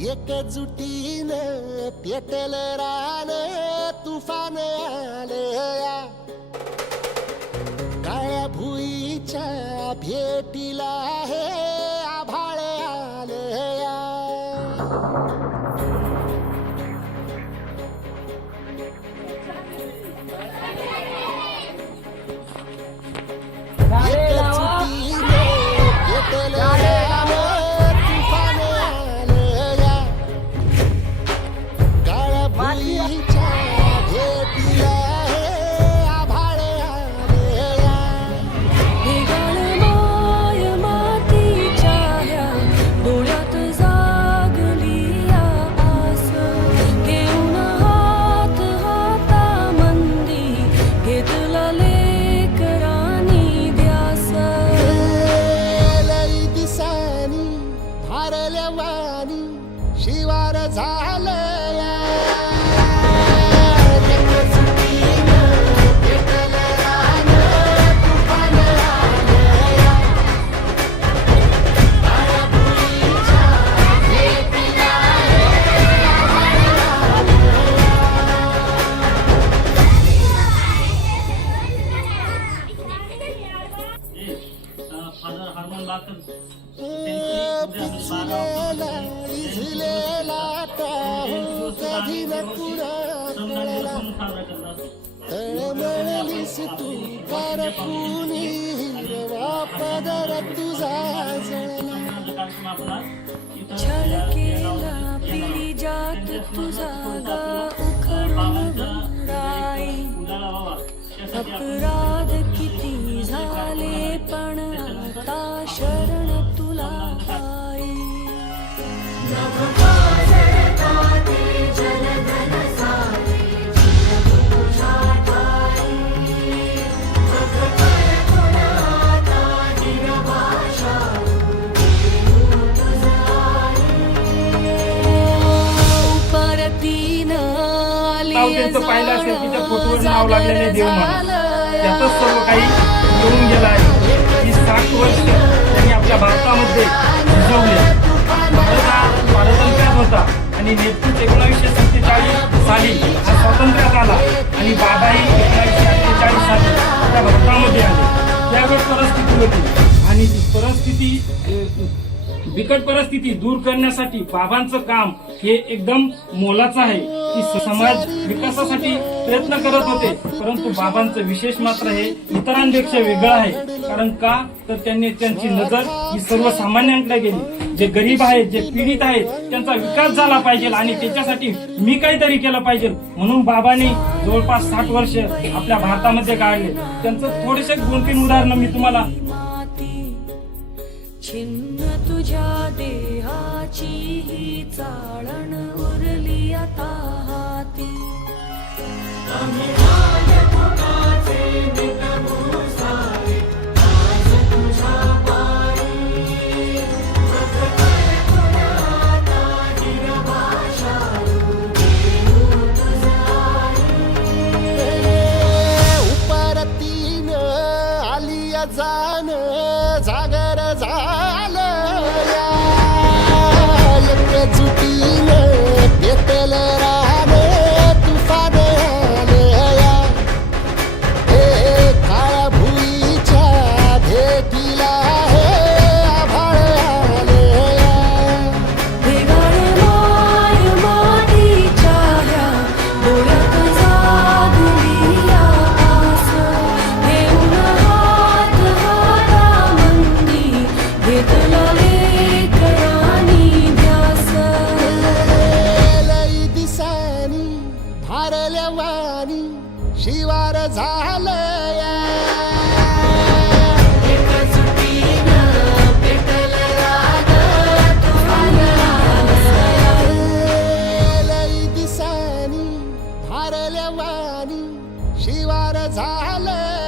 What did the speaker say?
एकजुटीनं पेटल रान तुफान आलया काळ्या भुईच्या भेटीला हे आभाळ आलया शिवार झालया. पिचलेला इझलेला टाहू कधी न कुणा कळला साजरा करतात तळमळलीस तू परपुनी हिरवा पदर तुझा जळला छळ केला पिजात तुझा गा उखडून राई नाव त्यांचं पाहिलं असेल की त्या फोटोवर नाव लागलेलं देव म्हणून. त्यातच सर्व काही येऊन गेलं आहे. ही साठ वर्ष त्यांनी आपल्या भारतामध्ये झिजवली भारत हा स्वातंत्र्यात होता. आणि नेतृत्व एकोणावीसशे सत्तेचाळीस साली हा स्वातंत्र्यात आला. आणि बाबाही एकोणावीसशे बिकट परिस्थिती दूर करण्यासाठी बाबांचं काम हे एकदम मोलाचं आहे. की स- समाज विकासासाठी प्रयत्न करत होते. परंतु बाबांचं विशेष मात्र हे इतरांपेक्षा वेगळं आहे. कारण का? तर त्यांनी त्यांची नजर ही सर्वसामान्यांकडे गेली. जे गरीब आहेत जे पीडित आहेत त्यांचा विकास झाला पाहिजे आणि त्याच्यासाठी मी काहीतरी केलं पाहिजे. म्हणून बाबांनी जवळपास साठ वर्ष आपल्या भारतामध्ये काढले. त्यांचं थोडेसे दोन तीन उदाहरणं मी तुम्हाला छिन्न तुझ्या देहाची ही चाळण उरली आता हाती. उपरतीन जाण. वारी शिवार झालं.